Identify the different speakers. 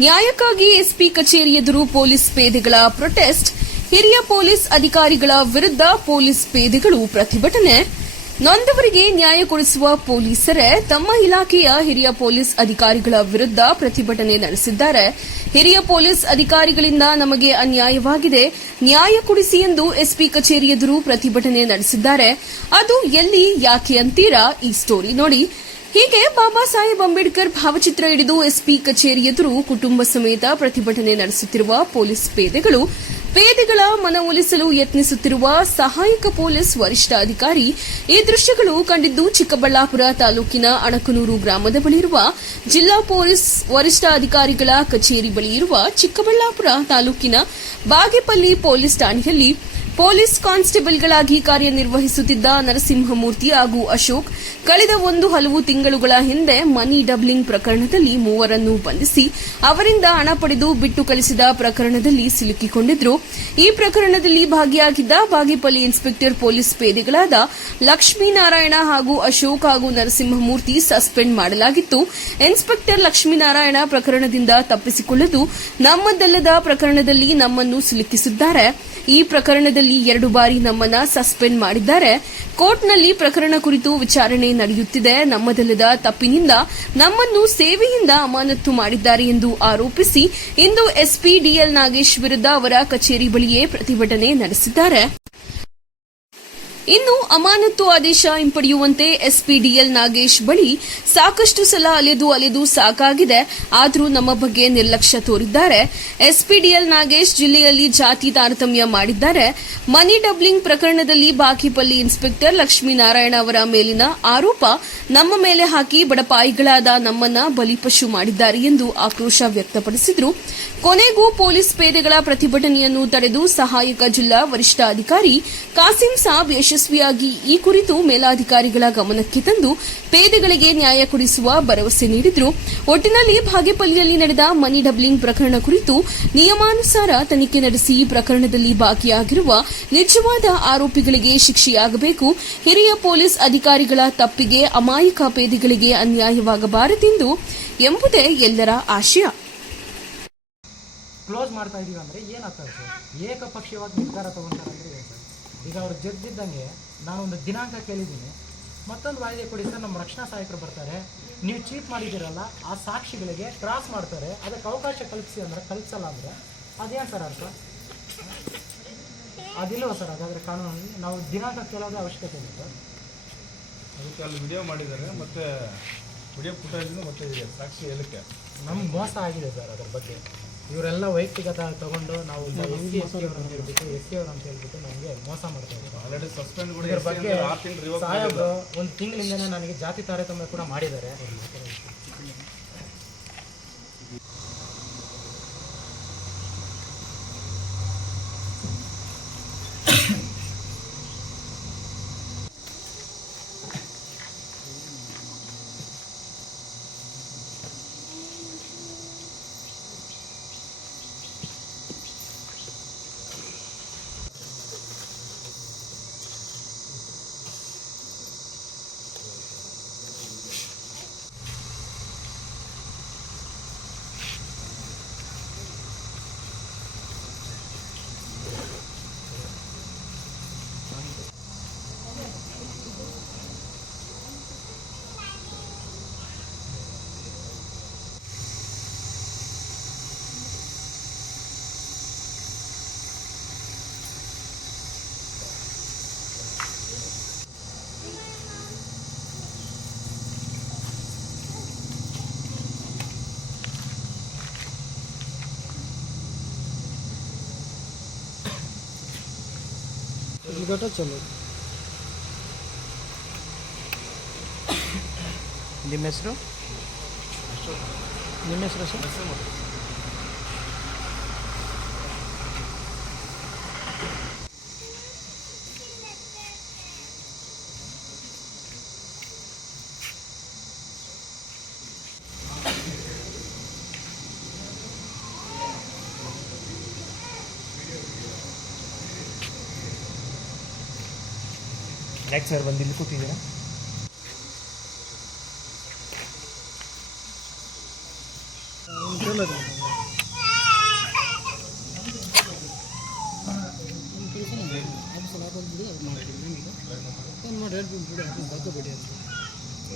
Speaker 1: ನ್ಯಾಯಕ್ಕಾಗಿ ಎಸ್ಪಿ ಕಚೇರಿ ಎದುರು ಪೊಲೀಸ್ ಪೇದೆಗಳ ಪ್ರೊಟೆಸ್ಟ್, ಹಿರಿಯ ಪೊಲೀಸ್ ಅಧಿಕಾರಿಗಳ ವಿರುದ್ಧ ಪೊಲೀಸ್ ಪೇದೆಗಳು ಪ್ರತಿಭಟನೆ. ನೊಂದವರಿಗೆ ನ್ಯಾಯ ಕೊಡಿಸುವ ಪೊಲೀಸರೇ ತಮ್ಮ ಇಲಾಖೆಯ ಹಿರಿಯ ಪೊಲೀಸ್ ಅಧಿಕಾರಿಗಳ ವಿರುದ್ಧ ಪ್ರತಿಭಟನೆ ನಡೆಸಿದ್ದಾರೆ. ಹಿರಿಯ ಪೊಲೀಸ್ ಅಧಿಕಾರಿಗಳಿಂದ ನಮಗೆ ಅನ್ಯಾಯವಾಗಿದೆ. ನ್ಯಾಯ ಕೊಡಿಸಿ ಎಂದು ಎಸ್ಪಿ ಕಚೇರಿ ಎದುರು ಪ್ರತಿಭಟನೆ ನಡೆಸಿದ್ದಾರೆ. ಅದು ಎಲ್ಲಿ, ಯಾಕೆ ಅಂತೀರಾ? ಈ ಸ್ಟೋರಿ ನೋಡಿ. ಹೀಗೆ ಬಾಬಾ ಸಾಹೇಬ್ ಅಂಬೇಡ್ಕರ್ ಭಾವಚಿತ್ರ ಹಿಡಿದು ಎಸ್ಪಿ ಕಚೇರಿ ಎದುರು ಕುಟುಂಬ ಸಮೇತ ಪ್ರತಿಭಟನೆ ನಡೆಸುತ್ತಿರುವ ಪೊಲೀಸ್ ಪೇದೆಗಳು, ಪೇದೆಗಳ ಮನವೊಲಿಸಲು ಯತ್ನಿಸುತ್ತಿರುವ ಸಹಾಯಕ ಪೊಲೀಸ್ ವರಿಷ್ಠಾಧಿಕಾರಿ ಈ ದೃಶ್ಯಗಳು ಕಂಡಿದ್ದು ಚಿಕ್ಕಬಳ್ಳಾಪುರ ತಾಲೂಕಿನ ಅಣಕನೂರು ಗ್ರಾಮದ ಬಳಿರುವ ಜಿಲ್ಲಾ ಪೊಲೀಸ್ ವರಿಷ್ಠಾಧಿಕಾರಿಗಳ ಕಚೇರಿ ಬಳಿ ಇರುವ ಚಿಕ್ಕಬಳ್ಳಾಪುರ ತಾಲೂಕಿನ ಬಾಗೇಪಲ್ಲಿ ಪೊಲೀಸ್ ಠಾಣೆಯಲ್ಲಿ ಪೊಲೀಸ್ ಕಾನ್ಸ್ಟೇಬಲ್ಗಳಾಗಿ ಕಾರ್ಯನಿರ್ವಹಿಸುತ್ತಿದ್ದ ನರಸಿಂಹಮೂರ್ತಿ ಹಾಗೂ ಅಶೋಕ್ ಕಳೆದ ಒಂದು ಹಲವು ತಿಂಗಳುಗಳ ಹಿಂದೆ ಮನಿ ಡಬ್ಲಿಂಗ್ ಪ್ರಕರಣದಲ್ಲಿ ಮೂವರನ್ನು ಬಂಧಿಸಿ ಅವರಿಂದ ಹಣ ಪಡೆದು ಬಿಟ್ಟು ಕಳಿಸಿದ ಪ್ರಕರಣದಲ್ಲಿ ಸಿಲುಕಿಕೊಂಡಿದ್ದರು ಈ ಪ್ರಕರಣದಲ್ಲಿ ಭಾಗಿಯಾಗಿದ್ದ ಬಾಗೇಪಲ್ಲಿ ಇನ್ಸ್ಪೆಕ್ಟರ್ ಪೊಲೀಸ್ ಪೇದೆಗಳಾದ ಲಕ್ಷ್ಮೀನಾರಾಯಣ ಹಾಗೂ ಅಶೋಕ್ ಹಾಗೂ ನರಸಿಂಹಮೂರ್ತಿ ಸಸ್ಪೆಂಡ್ ಮಾಡಲಾಗಿತ್ತು. ಇನ್ಸ್ಪೆಕ್ಟರ್ ಲಕ್ಷ್ಮೀನಾರಾಯಣ ಪ್ರಕರಣದಿಂದ ತಪ್ಪಿಸಿಕೊಳ್ಳಲು ನಮ್ಮದಲ್ಲದ ಪ್ರಕರಣದಲ್ಲಿ ನಮ್ಮನ್ನು ಸಿಲುಕಿಸಿದ್ದಾರೆ. ಈ ಪ್ರಕರಣದಲ್ಲಿ ಎರಡು ಬಾರಿ ನಮ್ಮನ್ನ ಸಸ್ಪೆಂಡ್ ಮಾಡಿದ್ದಾರೆ. ಕೋರ್ಟ್ನಲ್ಲಿ ಪ್ರಕರಣ ಕುರಿತು ವಿಚಾರಣೆ ನಡೆಯುತ್ತಿದೆ. ನಮ್ಮದಲ್ಲದ ತಪ್ಪಿನಿಂದ ನಮ್ಮನ್ನು ಸೇವೆಯಿಂದ ಅಮಾನತ್ತು ಮಾಡಿದ್ದಾರೆ ಎಂದು ಆರೋಪಿಸಿ ಇಂದು ಎಸ್ಪಿ ಡಿಎಲ್ ನಾಗೇಶ್ ವಿರುದ್ಧ ಅವರ ಕಚೇರಿ ಬಳಿಯೇ ಪ್ರತಿಭಟನೆ ನಡೆಸಿದ್ದಾರೆ. ಇನ್ನು ಅಮಾನತು ಆದೇಶ ಹಿಂಪಡೆಯುವಂತೆ ಎಸ್ಪಿಡಿಎಲ್ ನಾಗೇಶ್ ಬಳಿ ಸಾಕಷ್ಟು ಸಲ ಅಲೆದು ಅಲೆದು ಸಾಕಾಗಿದೆ. ಆದರೂ ನಮ್ಮ ಬಗ್ಗೆ ನಿರ್ಲಕ್ಷ್ಯ ತೋರಿದ್ದಾರೆ. ಎಸ್ಪಿಡಿಎಲ್ ನಾಗೇಶ್ ಜಿಲ್ಲೆಯಲ್ಲಿ ಜಾತಿ ತಾರತಮ್ಯ ಮಾಡಿದ್ದಾರೆ. ಮನಿ ಡಬ್ಲಿಂಗ್ ಪ್ರಕರಣದಲ್ಲಿ ಬಾಕಿಪಲ್ಲಿ ಇನ್ಸ್ಪೆಕ್ಟರ್ ಲಕ್ಷ್ಮೀನಾರಾಯಣ ಅವರ ಮೇಲಿನ ಆರೋಪ ನಮ್ಮ ಮೇಲೆ ಹಾಕಿ ಬಡಪಾಯಿಗಳಾದ ನಮ್ಮನ್ನ ಬಲಿಪಶು ಮಾಡಿದ್ದಾರೆ ಎಂದು ಆಕ್ರೋಶ ವ್ಯಕ್ತಪಡಿಸಿದ್ರು. ಕೊನೆಗೂ ಪೊಲೀಸ್ ಪೇದೆಗಳ ಪ್ರತಿಭಟನೆಯನ್ನು ತಡೆದು ಸಹಾಯಕ ಜಿಲ್ಲಾ ವರಿಷ್ಠಾಧಿಕಾರಿ ಕಾಸಿಂ ಸಾಬ್ ಯಶಸ್ವಿಯಾಗಿ ಈ ಕುರಿತು ಮೇಲಾಧಿಕಾರಿಗಳ ಗಮನಕ್ಕೆ ತಂದು ಪೇದೆಗಳಿಗೆ ನ್ಯಾಯ ಕೊಡಿಸುವ ಭರವಸೆ ನೀಡಿದ್ರು. ಒಟ್ಟಿನಲ್ಲಿ ಭಾಗೇಪಲ್ಲಿಯಲ್ಲಿ ನಡೆದ ಮನಿ ಡಬ್ಲಿಂಗ್ ಪ್ರಕರಣ ಕುರಿತು ನಿಯಮಾನುಸಾರ ತನಿಖೆ ನಡೆಸಿ ಪ್ರಕರಣದಲ್ಲಿ ಭಾಗಿಯಾಗಿರುವ ನಿಜವಾದ ಆರೋಪಿಗಳಿಗೆ ಶಿಕ್ಷೆಯಾಗಬೇಕು. ಹಿರಿಯ ಪೊಲೀಸ್ ಅಧಿಕಾರಿಗಳ ತಪ್ಪಿಗೆ ಅಮಾಯಕ ಪೇದೆಗಳಿಗೆ ಅನ್ಯಾಯವಾಗಬಾರದೆಂದು ಎಂಬುದೇ ಎಲ್ಲರ ಆಶಯ.
Speaker 2: ಕ್ಲೋಸ್ ಮಾಡ್ತಾ ಇದೀವಿ ಅಂದ್ರೆ ಏನಾಗ್ತದೆ ಏಕಪಕ್ಷೀಯವಾಗಿ ನಿರ್ಧಾರ ತಗೊಂತಾರೆ ಅಂದರೆ ಈಗ ಅವ್ರು ನಾನು ನಾನೊಂದು ದಿನಾಂಕ ಕೇಳಿದ್ದೀನಿ. ಮತ್ತೊಂದು ವಾಯ್ದೆ ಕೊಡಿ ಸರ್ ನಮ್ಮ ರಕ್ಷಣಾ ಸಹಾಯಕರು ಬರ್ತಾರೆ. ನೀವು ಚೀಟ್ ಮಾಡಿದ್ದೀರಲ್ಲ ಆ ಸಾಕ್ಷಿಗಳಿಗೆ ಕ್ರಾಸ್ ಮಾಡ್ತಾರೆ. ಅದಕ್ಕೆ ಅವಕಾಶ ಕಲ್ಪಿಸಿ ಅಂದರೆ ಕಲ್ಪಿಸಲ್ಲ ಅಂದರೆ ಅದೇನು ಸರ್ ಅರ್ಥ? ಅದಿಲ್ಲವ ಸರ್ ಹಾಗಾದರೆ ಕಾನೂನಲ್ಲಿ ನಾವು ದಿನಾಂಕ ಕೇಳೋದೇ ಅವಶ್ಯಕತೆ ಇದೆ ಸರ್.
Speaker 3: ಅದಕ್ಕೆ ಅಲ್ಲಿ ವಿಡಿಯೋ ಮಾಡಿದ್ದಾರೆ ಮತ್ತೆ ವಿಡಿಯೋ ಫುಟೇಜ್ ಮತ್ತೆ ಇದೆ ಸಾಕ್ಷಿ ಹೇಳಕ್ಕೆ.
Speaker 2: ನಮ್ಗೆ ಮೋಸ ಆಗಿದೆ ಸರ್ ಅದ್ರ ಬಗ್ಗೆ. ಇವರೆಲ್ಲ ವೈಯಕ್ತಿಕ ತಗೊಂಡು ನಾವು ಎಸ್ ಸಿ ಎಸ್ ಸಿ ಅವ್ರು ಅಂತ ಹೇಳ್ಬಿಟ್ಟು ಎಸ್ ಸಿ ಅವ್ರು ಅಂತ ಹೇಳ್ಬಿಟ್ಟು ನಮಗೆ ಮೋಸ ಮಾಡ್ತಾ ಇದ್ದಾರೆ
Speaker 3: ಆಲ್ರೆಡಿ ಸಸ್ಪೆಂಡ್ ಕೂಡ
Speaker 2: ಇದ್ರ ಬಗ್ಗೆ ಸಾಹೇಬ್ರು ಒಂದು ತಿಂಗಳಿಂದನೇ ನನಗೆ ಜಾತಿ ತಾರತಮ್ಯ ಕೂಡ ಮಾಡಿದ್ದಾರೆ. ভিডিওটা চলো ನಿಮ್ಮ ಹೆಸರು ನಿಮ್ಮ ಹೆಸರು ಸರ್ ಯಾಕೆ ಸರ್ ಬಂದು ಇಲ್ಲಿ ಕೂತಿದ್ದೀರಾ?
Speaker 4: ಏನು ಮಾಡಿ ಹೇಳ್ತೀನಿ ಬಿಡಿ ಅದನ್ನು ಬರ್ಕೋಬೇಡಿ ಅಂತ